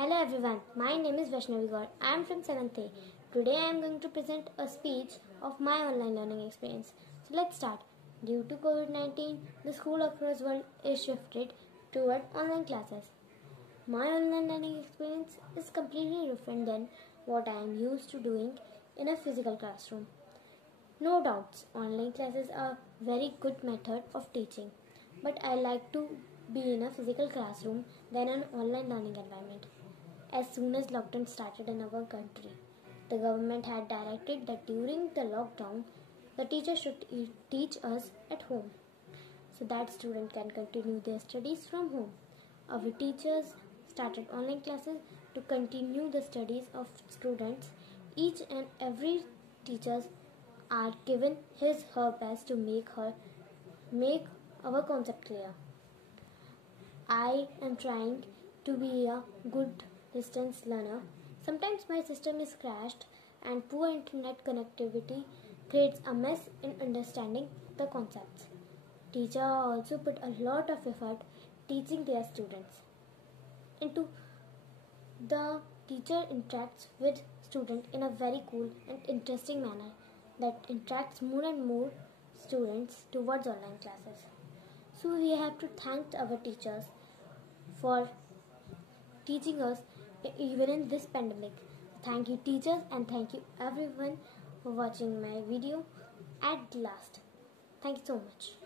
Hello everyone, my name is Vaishnavi Gaur. I am from 7th A. Today I am going to present a speech of my online learning experience. So let's start. Due to COVID-19, the school across the world is shifted toward online classes. My online learning experience is completely different than what I am used to doing in a physical classroom. No doubts, online classes are a very good method of teaching, but I like to be in a physical classroom than an online learning environment. As soon as lockdown started in our country, the government had directed that during the lockdown, the teachers should teach us at home so that students can continue their studies from home. Our teachers started online classes to continue the studies of students. Each and every teachers are given her best to make our concept clear. I am trying to be a good distance learner. Sometimes my system is crashed and poor internet connectivity creates a mess in understanding the concepts. Teachers also put a lot of effort teaching their students. Into the teacher interacts with student in a very cool and interesting manner that attracts more and more students towards online classes. So we have to thank our teachers for teaching us even in this pandemic. Thank you teachers and thank you everyone for watching my video at last. Thank you so much.